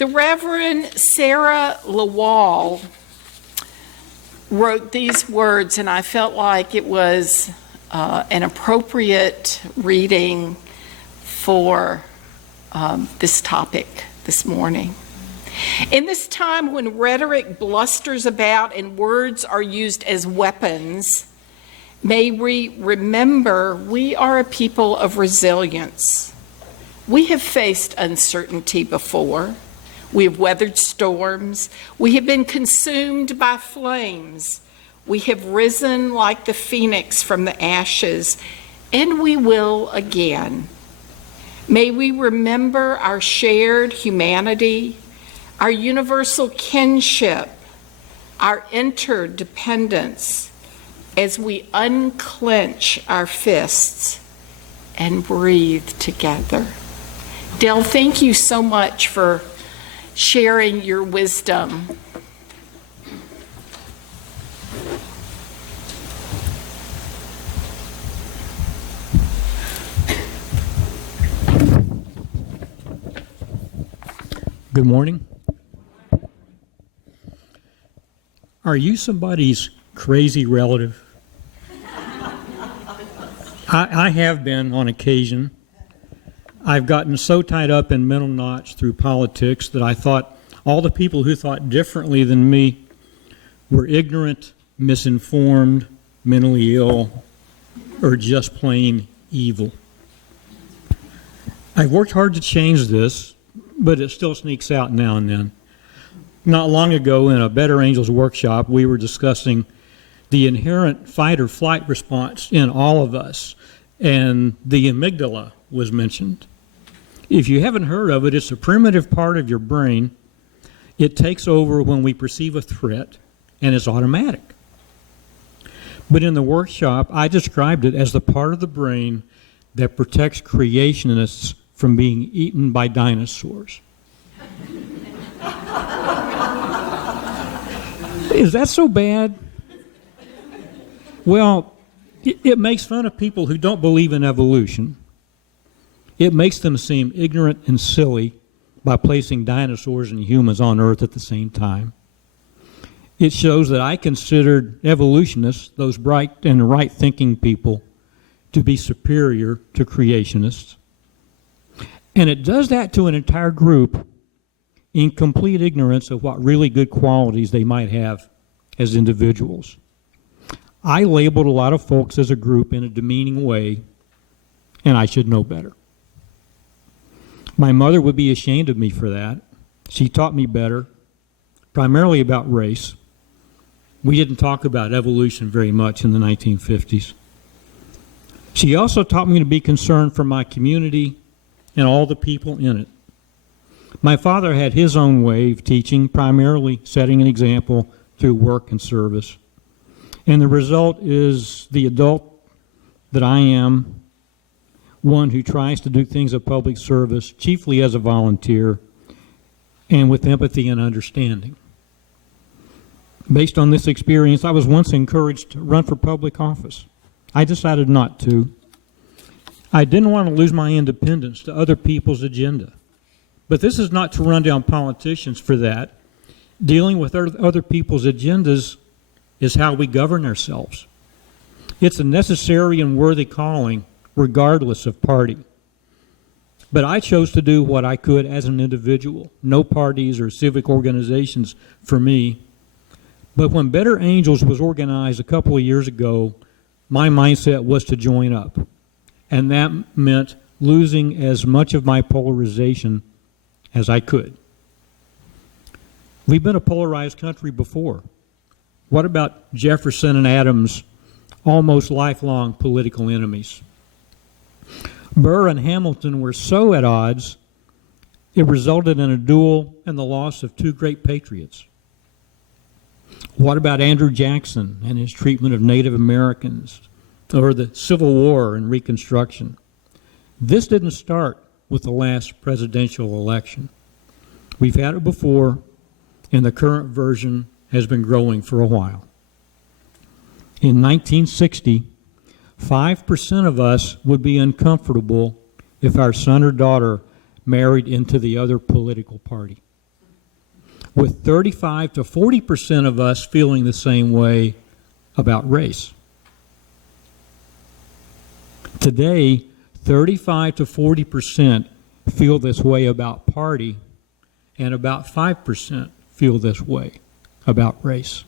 The Reverend Sarah Lawal wrote these words, and I felt like it was an appropriate reading for this topic this morning. In this time when rhetoric blusters about and words are used as weapons, may we remember we are a people of resilience. We have faced uncertainty before. We have weathered storms. We have been consumed by flames. We have risen like the phoenix from the ashes, and we will again. May we remember our shared humanity, our universal kinship, our interdependence as we unclench our fists and breathe together. Del, thank you so much for sharing your wisdom. Good morning. Are you somebody's crazy relative? I have been on occasion. I've gotten so tied up in mental knots through politics that I thought all the people who thought differently than me were ignorant, misinformed, mentally ill, or just plain evil. I've worked hard to change this, but it still sneaks out now and then. Not long ago in a Better Angels workshop, we were discussing the inherent fight or flight response in all of us, and the amygdala was mentioned. If you haven't heard of it, it's a primitive part of your brain. It takes over when we perceive a threat, and it's automatic. But in the workshop, I described it as the part of the brain that protects creationists from being eaten by dinosaurs. Is that so bad? Well, it makes fun of people who don't believe in evolution. It makes them seem ignorant and silly by placing dinosaurs and humans on Earth at the same time. It shows that I considered evolutionists, those bright and right-thinking people, to be superior to creationists. And it does that to an entire group in complete ignorance of what really good qualities they might have as individuals. I labeled a lot of folks as a group in a demeaning way, and I should know better. My mother would be ashamed of me for that. She taught me better, primarily about race. We didn't talk about evolution very much in the 1950s. She also taught me to be concerned for my community and all the people in it. My father had his own way of teaching, primarily setting an example through work and service. And the result is the adult that I am, one who tries to do things of public service, chiefly as a volunteer, and with empathy and understanding. Based on this experience, I was once encouraged to run for public office. I decided not to. I didn't want to lose my independence to other people's agenda. But this is not to run down politicians for that. Dealing with other people's agendas is how we govern ourselves. It's a necessary and worthy calling, regardless of party. But I chose to do what I could as an individual. No parties or civic organizations for me. But when Better Angels was organized a couple of years ago, my mindset was to join up. And that meant losing as much of my polarization as I could. We've been a polarized country before. What about Jefferson and Adams, almost lifelong political enemies? Burr and Hamilton were so at odds, it resulted in a duel and the loss of two great patriots. What about Andrew Jackson and his treatment of Native Americans, or the Civil War and Reconstruction? This didn't start with the last presidential election. We've had it before, and the current version has been growing for a while. In 1960, 5% of us would be uncomfortable if our son or daughter married into the other political party. with 35 to 40% of us feeling the same way about race. Today, 35 to 40% feel this way about party, and about 5% feel this way about race.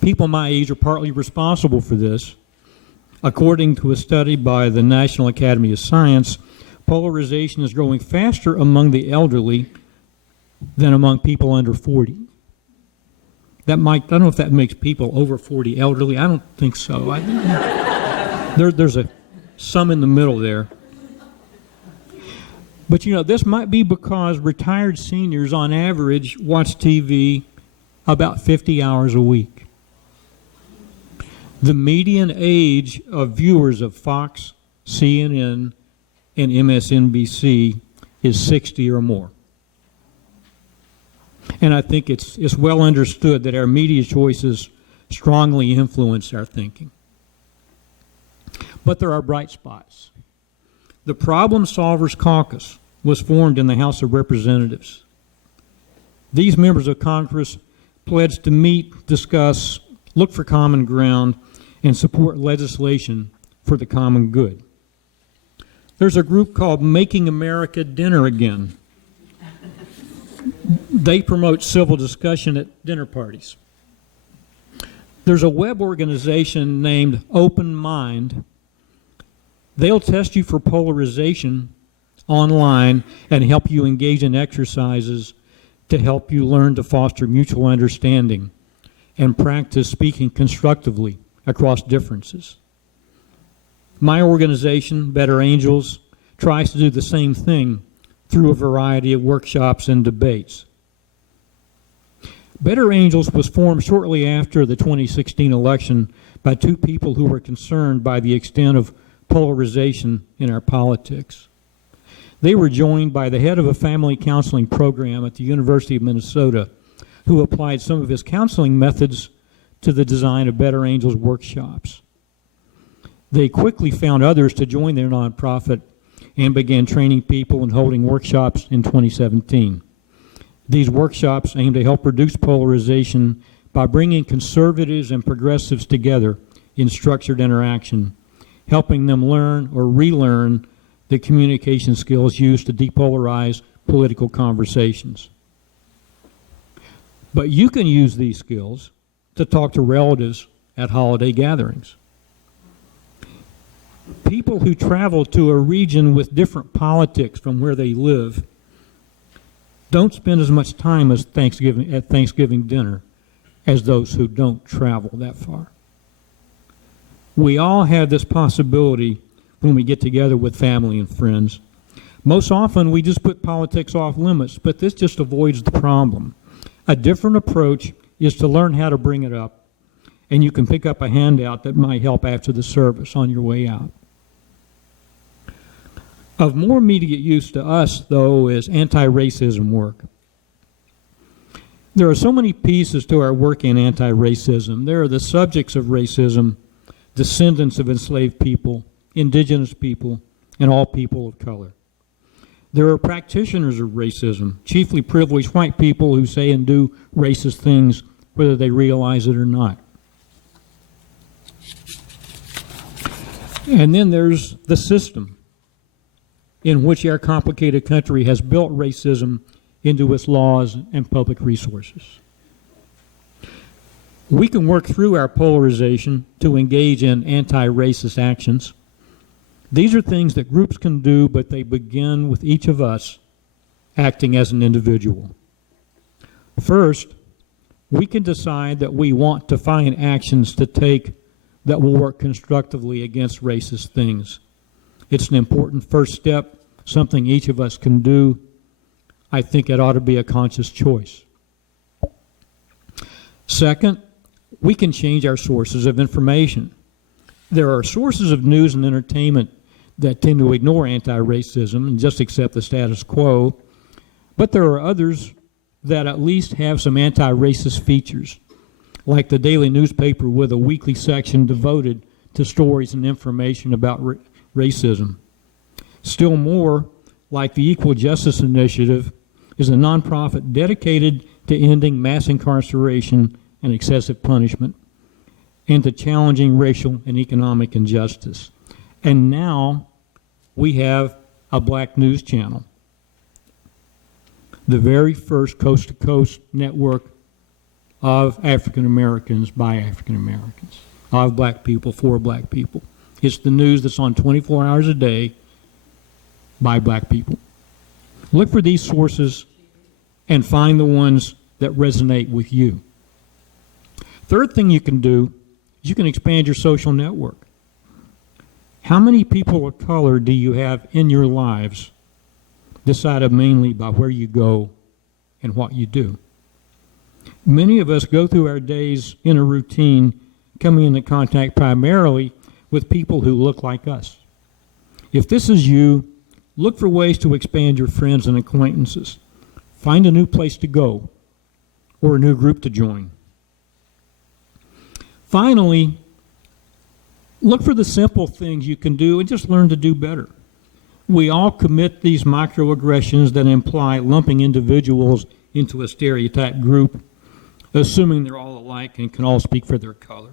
People my age are partly responsible for this. According to a study by the National Academy of Science, polarization is growing faster among the elderly than among people under 40. I don't know if that makes people over 40 elderly. I don't think so. There's some in the middle there. But this might be because retired seniors on average watch TV about 50 hours a week. The median age of viewers of Fox, CNN, and MSNBC is 60 or more. And I think it's well understood that our media choices strongly influence our thinking. But there are bright spots. The Problem Solvers Caucus was formed in the House of Representatives. These members of Congress pledged to meet, discuss, look for common ground, and support legislation for the common good. There's a group called Making America Dinner Again. They promote civil discussion at dinner parties. There's a web organization named Open Mind. They'll test you for polarization online and help you engage in exercises to help you learn to foster mutual understanding and practice speaking constructively across differences. My organization, Better Angels, tries to do the same thing through a variety of workshops and debates. Better Angels was formed shortly after the 2016 election by two people who were concerned by the extent of polarization in our politics. They were joined by the head of a family counseling program at the University of Minnesota, who applied some of his counseling methods to the design of Better Angels workshops. They quickly found others to join their nonprofit and began training people and holding workshops in 2017. These workshops aim to help reduce polarization by bringing conservatives and progressives together in structured interaction, helping them learn or relearn the communication skills used to depolarize political conversations. But you can use these skills to talk to relatives at holiday gatherings. People who travel to a region with different politics from where they live don't spend as much time at Thanksgiving dinner as those who don't travel that far. We all have this possibility when we get together with family and friends. Most often we just put politics off limits, but this just avoids the problem. A different approach is to learn how to bring it up, and you can pick up a handout that might help after the service on your way out. Of more immediate use to us, though, is anti-racism work. There are so many pieces to our work in anti-racism. There are the subjects of racism, descendants of enslaved people, indigenous people, and all people of color. There are practitioners of racism, chiefly privileged white people who say and do racist things whether they realize it or not. And then there's the system in which our complicated country has built racism into its laws and public resources. We can work through our polarization to engage in anti-racist actions. These are things that groups can do, but they begin with each of us acting as an individual. First, we can decide that we want to find actions to take that will work constructively against racist things. It's an important first step, something each of us can do. I think it ought to be a conscious choice. Second, we can change our sources of information. There are sources of news and entertainment that tend to ignore anti-racism and just accept the status quo, but there are others that at least have some anti-racist features, like the daily newspaper with a weekly section devoted to stories and information about racism. Still more, like the Equal Justice Initiative, is a nonprofit dedicated to ending mass incarceration and excessive punishment and to challenging racial and economic injustice. And now we have a black news channel, the very first coast-to-coast network of African Americans by African Americans, of black people for black people. It's the news that's on 24 hours a day by black people. Look for these sources and find the ones that resonate with you. Third thing you can do is you can expand your social network. How many people of color do you have in your lives decided mainly by where you go and what you do? Many of us go through our days in a routine coming into contact primarily with people who look like us. If this is you, look for ways to expand your friends and acquaintances. Find a new place to go or a new group to join. Finally, look for the simple things you can do and just learn to do better. We all commit these microaggressions that imply lumping individuals into a stereotype group, assuming they're all alike and can all speak for their color,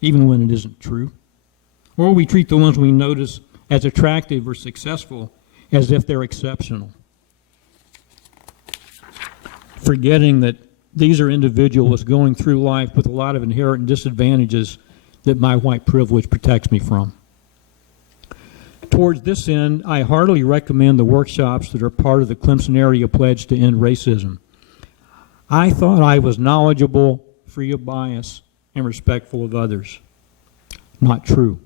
even when it isn't true. Or we treat the ones we notice as attractive or successful as if they're exceptional, forgetting that these are individuals going through life with a lot of inherent disadvantages that my white privilege protects me from. Towards this end, I heartily recommend the workshops that are part of the Clemson Area Pledge to End Racism. I thought I was knowledgeable, free of bias, and respectful of others. Not true.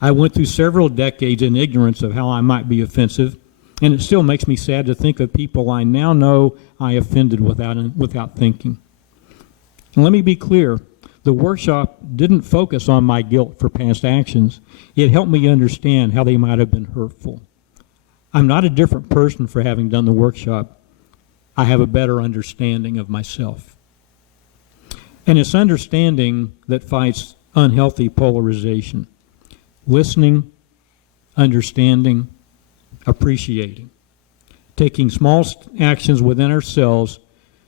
I went through several decades in ignorance of how I might be offensive, and it still makes me sad to think of people I now know I offended without thinking. And let me be clear, the workshop didn't focus on my guilt for past actions. It helped me understand how they might have been hurtful. I'm not a different person for having done the workshop. I have a better understanding of myself. And it's understanding that fights unhealthy polarization. Listening, understanding, appreciating. Taking small actions within ourselves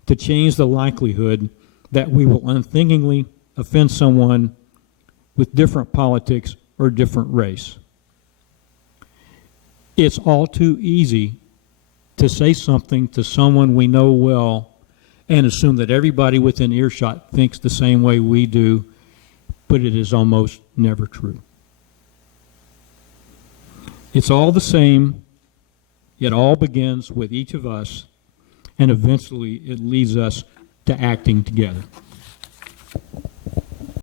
to change the likelihood that we will unthinkingly offend someone with different politics or different race. It's all too easy to say something to someone we know well and assume that everybody within earshot thinks the same way we do, but it is almost never true. It's all the same. It all begins with each of us, and eventually it leads us to acting together.